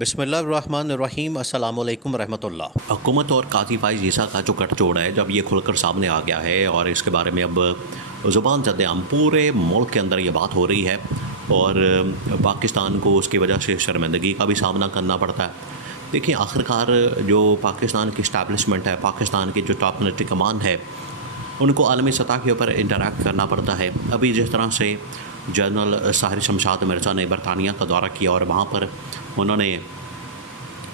بسم اللہ الرحمن الرحیم، السلام علیکم ورحمۃ اللہ۔ حکومت اور قاضی فائز عیسیٰ کا جو گٹھ جوڑ ہے، جب یہ کھل کر سامنے آ گیا ہے اور اس کے بارے میں اب زبان زد عام پورے ملک کے اندر یہ بات ہو رہی ہے اور پاکستان کو اس کی وجہ سے شرمندگی کا بھی سامنا کرنا پڑتا ہے۔ دیکھیں، آخرکار جو پاکستان کی اسٹیبلشمنٹ ہے، پاکستان کی جو ٹاپ ملٹری کمان ہے، ان کو عالمی سطح کے اوپر انٹریکٹ کرنا پڑتا ہے۔ ابھی جس طرح سے جنرل ساحر شمشاد مرزا نے برطانیہ کا دورہ کیا اور وہاں پر انہوں نے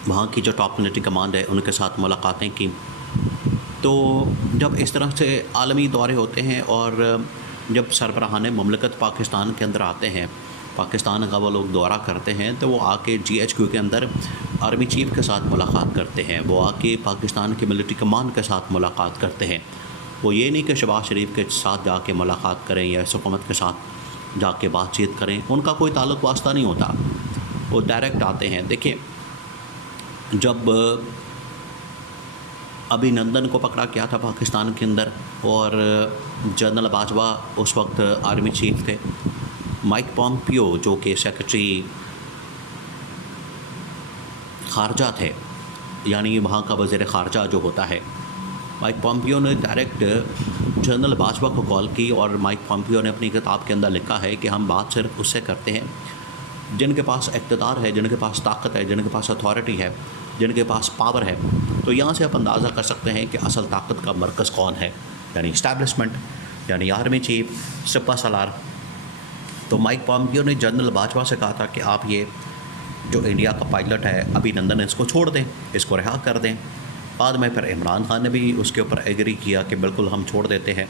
وہاں کی جو ٹاپ ملٹری کمانڈ ہے ان کے ساتھ ملاقاتیں کی، تو جب اس طرح سے عالمی دورے ہوتے ہیں اور جب سربراہان مملکت پاکستان کے اندر آتے ہیں، پاکستان کا وہ لوگ دورہ کرتے ہیں، تو وہ آ کے GHQ کے اندر آرمی چیف کے ساتھ ملاقات کرتے ہیں، وہ آ کے پاکستان کی ملٹری کمانڈ کے ساتھ ملاقات کرتے ہیں۔ وہ یہ نہیں کہ شہباز شریف کے ساتھ جا کے ملاقات کریں یا اس حکومت کے ساتھ جا کے بات چیت کریں، ان کا کوئی تعلق واسطہ نہیں ہوتا، وہ ڈائریکٹ آتے ہیں۔ دیکھیں، جب ابھی نندن کو پکڑا کیا تھا پاکستان کے اندر اور جنرل باجوہ اس وقت آرمی چیف تھے، مائک پومپیو جو کہ سیکرٹری خارجہ تھے، یعنی وہاں کا وزیر خارجہ جو ہوتا ہے، مائک پومپیو نے ڈائریکٹ جنرل باجوہ کو کال کی اور مائک پومپیو نے اپنی کتاب کے اندر لکھا ہے کہ ہم بات صرف اس سے کرتے ہیں جن کے پاس اقتدار ہے، جن کے پاس طاقت ہے، جن کے پاس اتھارٹی ہے، جن کے پاس پاور ہے۔ تو یہاں سے آپ اندازہ کر سکتے ہیں کہ اصل طاقت کا مرکز کون ہے، یعنی اسٹیبلشمنٹ، یعنی آرمی چیف، سپہ سالار۔ تو مائک پومپیو نے جنرل باجوہ سے کہا تھا کہ آپ یہ جو انڈیا کا پائلٹ ہے ابھی نندن، اس کو چھوڑ دیں، اس کو رہا کر دیں۔ بعد میں پھر عمران خان نے بھی اس کے اوپر ایگری کیا کہ بالکل ہم چھوڑ دیتے ہیں۔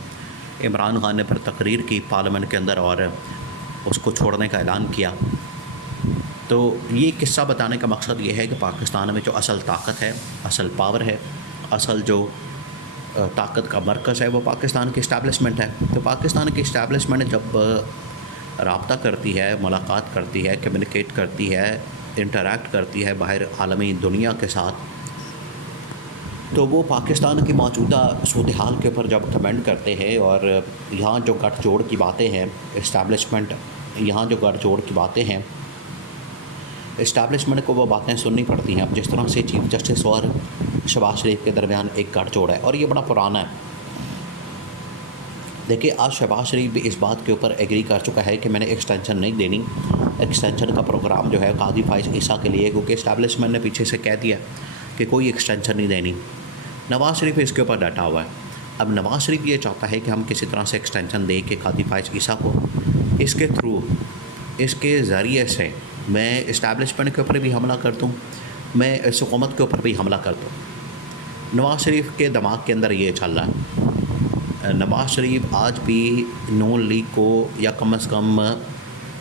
عمران خان نے پھر تقریر کی پارلیمنٹ کے اندر اور اس کو چھوڑنے کا اعلان کیا۔ تو یہ قصہ بتانے کا مقصد یہ ہے کہ پاکستان میں جو اصل طاقت ہے، اصل پاور ہے، اصل جو طاقت کا مرکز ہے، وہ پاکستان کی اسٹیبلشمنٹ ہے۔ تو پاکستان کی اسٹیبلشمنٹ جب رابطہ کرتی ہے، ملاقات کرتی ہے، کمیونیکیٹ کرتی ہے، انٹریکٹ کرتی ہے باہر عالمی دنیا کے ساتھ، تو وہ پاکستان کی موجودہ صورتحال کے اوپر جب کمنٹ کرتے ہیں اور یہاں جو گٹھ جوڑ کی باتیں ہیں، اسٹیبلشمنٹ، یہاں جو گٹھ جوڑ کی باتیں ہیں، اسٹیبلشمنٹ کو وہ باتیں سننی پڑتی ہیں۔ اب جس طرح سے چیف جسٹس اور شہباز شریف کے درمیان ایک گٹھ جوڑ ہے اور یہ بڑا پرانا ہے۔ دیکھیے، آج شہباز شریف بھی اس بات کے اوپر ایگری کر چکا ہے کہ میں نے ایکسٹینشن نہیں دینی، ایکسٹینشن کا پروگرام جو ہے قاضی فائز عیسیٰ کے لیے، کیونکہ اسٹیبلشمنٹ نے پیچھے سے کہہ دیا کہ کوئی ایکسٹینشن نہیں دینی۔ نواز شریف اس کے اوپر ڈٹا ہوا ہے۔ اب نواز شریف یہ چاہتا ہے کہ ہم کسی طرح سے ایکسٹینشن دیں کہ قاضی فائز عیسیٰ کو، اس کے تھرو، اس کے ذریعے سے میں اسٹیبلشمنٹ کے اوپر بھی حملہ کر دوں، میں اس حکومت کے اوپر بھی حملہ کر دوں۔ نواز شریف کے دماغ کے اندر یہ چل رہا ہے۔ نواز شریف آج بھی نون لیگ کو، یا کم از کم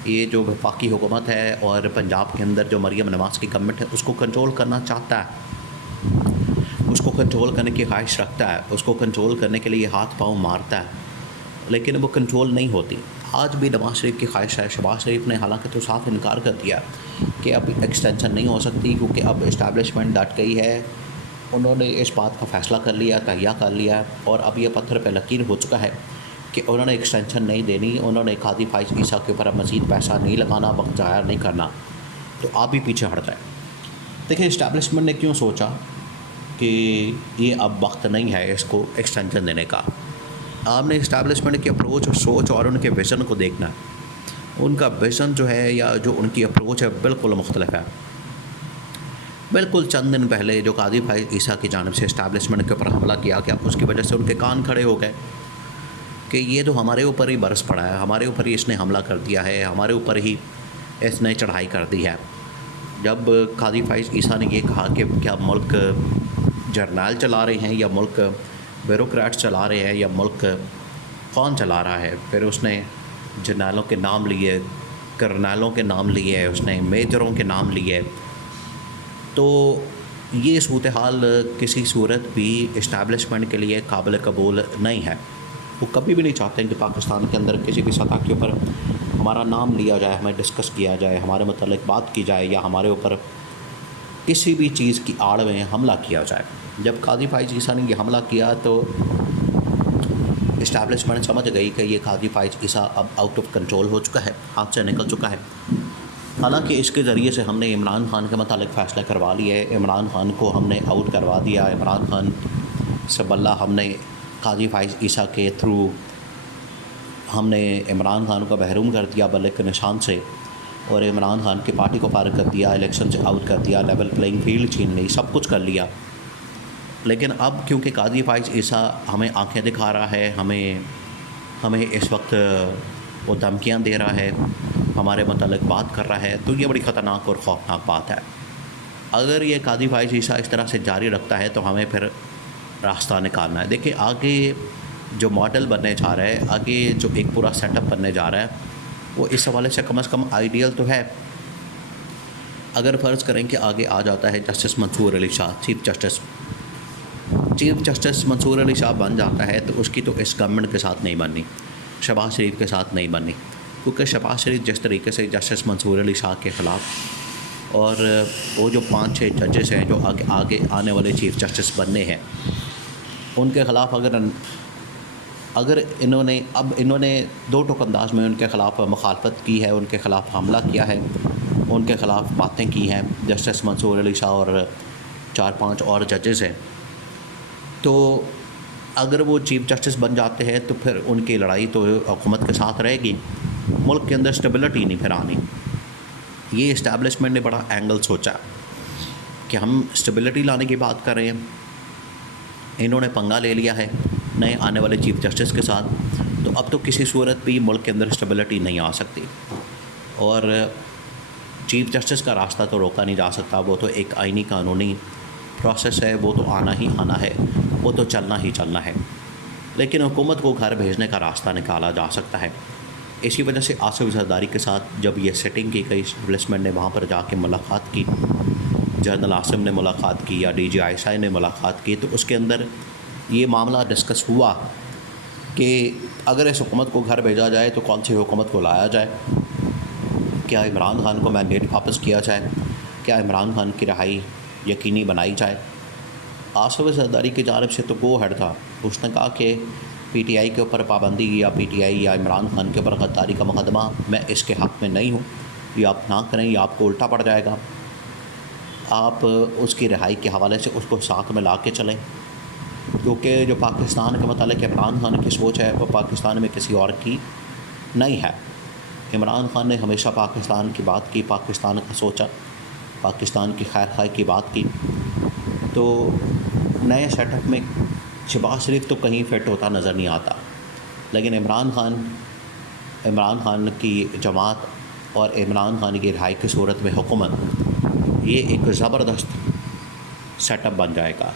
یہ جو وفاقی حکومت ہے اور پنجاب کے اندر جو مریم نواز کی گورنمنٹ ہے، اس کو کنٹرول کرنا چاہتا ہے، اس کو کنٹرول کرنے کی خواہش رکھتا ہے، اس کو کنٹرول کرنے کے لیے ہاتھ پاؤں مارتا ہے، لیکن وہ کنٹرول نہیں ہوتی۔ آج بھی نواز شریف کی خواہش ہے۔ شہباز شریف نے حالانکہ تو صاف انکار کر دیا کہ اب ایکسٹینشن نہیں ہو سکتی، کیونکہ اب اسٹیبلشمنٹ ڈٹ گئی ہے، انہوں نے اس بات کا فیصلہ کر لیا، تہیہ کر لیا، اور اب یہ پتھر پہ لکیر ہو چکا ہے کہ انہوں نے ایکسٹینشن نہیں دینی، انہوں نے قاضی فائز عیسیٰ کے اوپر اب مزید پیسہ نہیں لگانا، وقت ضائع نہیں کرنا، تو آپ بھی پیچھے ہٹ جائیں۔ دیکھیں، اسٹیبلشمنٹ نے کیوں سوچا کہ یہ اب وقت نہیں ہے اس کو ایکسٹینشن دینے کا۔ آپ نے اسٹیبلشمنٹ کی اپروچ اور سوچ اور ان کے ویژن کو دیکھنا ہے۔ ان کا ویژن جو ہے یا جو ان کی اپروچ ہے بالکل مختلف ہے۔ بالکل چند دن پہلے جو قاضی فائز عیسیٰ کی جانب سے اسٹیبلشمنٹ کے اوپر حملہ کیا گیا، اس کی وجہ سے ان کے کان کھڑے ہو گئے کہ یہ تو ہمارے اوپر ہی برس پڑا ہے، ہمارے اوپر ہی اس نے حملہ کر دیا ہے، ہمارے اوپر ہی اس نے چڑھائی کر دی ہے۔ جب قاضی فائز عیسیٰ نے یہ کہا کہ کیا ملک جرنیل چلا رہے ہیں یا ملک بیوروکریٹس چلا رہے ہیں یا ملک کون چلا رہا ہے، پھر اس نے جرنیلوں کے نام لیے، کرنیلوں کے نام لیے، اس نے میجروں کے نام لیے، تو یہ صورتحال کسی صورت بھی اسٹیبلشمنٹ کے لیے قابل قبول نہیں ہے۔ وہ کبھی بھی نہیں چاہتے کہ پاکستان کے اندر کسی بھی سطح کے اوپر ہمارا نام لیا جائے، ہمیں ڈسکس کیا جائے، ہمارے متعلق بات کی جائے، یا ہمارے اوپر کسی بھی چیز کی آڑ میں حملہ کیا جائے۔ جب قاضی فائز عیسیٰ نے یہ حملہ کیا تو اسٹیبلشمنٹ سمجھ گئی کہ یہ قاضی فائز عیسیٰ اب آؤٹ آف کنٹرول ہو چکا ہے، ہاتھ سے نکل چکا ہے۔ حالانکہ اس کے ذریعے سے ہم نے عمران خان کے متعلق فیصلہ کروا لیا ہے، عمران خان کو ہم نے آؤٹ کروا دیا، عمران خان سے بلّہ ہم نے قاضی فائز عیسیٰ کے تھرو ہم نے عمران خان کو محروم کر دیا بلے کے نشان سے، اور عمران خان کی پارٹی کو فارغ کر دیا، الیکشن سے آؤٹ کر دیا، لیول پلینگ فیلڈ چھین لی، سب کچھ کر لیا۔ لیکن اب کیونکہ قاضی فائز عیسیٰ ہمیں آنکھیں دکھا رہا ہے، ہمیں اس وقت وہ دھمکیاں دے رہا ہے، ہمارے متعلق بات کر رہا ہے، تو یہ بڑی خطرناک اور خوفناک بات ہے۔ اگر یہ قاضی فائز عیسیٰ اس طرح سے جاری رکھتا ہے تو ہمیں پھر راستہ نکالنا ہے۔ دیکھیں آگے جو ماڈل بننے جا رہا ہے، آگے جو ایک پورا سیٹ اپ بننے جا رہا ہے، وہ اس حوالے سے کم از کم آئیڈیل تو ہے۔ اگر فرض کریں کہ آگے آ جاتا ہے جسٹس منصور علی شاہ، چیف جسٹس منصور علی شاہ بن جاتا ہے، تو اس کی تو اس گورنمنٹ کے ساتھ نہیں بننی، شہباز شریف کے ساتھ نہیں بننی، کیونکہ شہباز شریف جس طریقے سے جسٹس منصور علی شاہ کے خلاف، اور وہ جو 5-6 ججز ہیں جو آگے آنے والے چیف جسٹس بننے ہیں، ان کے خلاف اگر انہوں نے 2 ٹوک انداز میں ان کے خلاف مخالفت کی ہے، ان کے خلاف حملہ کیا ہے، ان کے خلاف باتیں کی ہیں، جسٹس منصور علی شاہ اور 4-5 اور ججز ہیں، تو اگر وہ چیف جسٹس بن جاتے ہیں تو پھر ان کی لڑائی تو حکومت کے ساتھ رہے گی، ملک کے اندر اسٹیبلٹی نہیں پھر آنی۔ یہ اسٹیبلشمنٹ نے بڑا اینگل سوچا کہ ہم اسٹیبلٹی لانے کی بات کر رہے ہیں، انہوں نے پنگا لے لیا ہے نئے آنے والے چیف جسٹس کے ساتھ، تو اب تو کسی صورت بھی ملک کے اندر اسٹیبلٹی نہیں آ سکتی، اور چیف جسٹس کا راستہ تو روکا نہیں جا سکتا، وہ تو ایک آئینی قانونی پروسیس ہے، وہ تو آنا ہی آنا ہے، وہ تو چلنا ہی چلنا ہے، لیکن حکومت کو گھر بھیجنے کا راستہ نکالا جا سکتا ہے۔ اسی وجہ سے آصف زرداری کے ساتھ جب یہ سیٹنگ کی گئی، اسٹیبلشمنٹ نے وہاں پر جا کے ملاقات کی، جنرل عاصم نے ملاقات کی یا D G I S I نے ملاقات کی، تو اس کے اندر یہ معاملہ ڈسکس ہوا کہ اگر اس حکومت کو گھر بھیجا جائے تو کون سی حکومت کو لایا جائے، کیا عمران خان کو مینڈیٹ واپس کیا جائے، کیا عمران خان کی رہائی یقینی بنائی جائے۔ آصف زرداری کی جانب سے تو گو ہیڈ تھا، اس نے کہا کہ پی ٹی آئی کے اوپر پابندی یا پی ٹی آئی یا عمران خان کے اوپر غداری کا مقدمہ میں اس کے حق میں نہیں ہوں، یہ آپ نہ کریں، یہ آپ کو الٹا پڑ جائے گا، آپ اس کی رہائی کے حوالے سے اس کو ساتھ میں لا کے چلیں، کیونکہ جو پاکستان کے متعلق عمران خان کی سوچ ہے وہ پاکستان میں کسی اور کی نہیں ہے۔ عمران خان نے ہمیشہ پاکستان کی بات کی، پاکستان کا سوچا، پاکستان کی خیر خواہی کی بات کی، تو نئے سیٹ اپ میں شہباز شریف تو کہیں فٹ ہوتا نظر نہیں آتا، لیکن عمران خان کی جماعت اور عمران خان کی رہائی کی صورت میں حکومت، یہ ایک زبردست سیٹ اپ بن جائے گا۔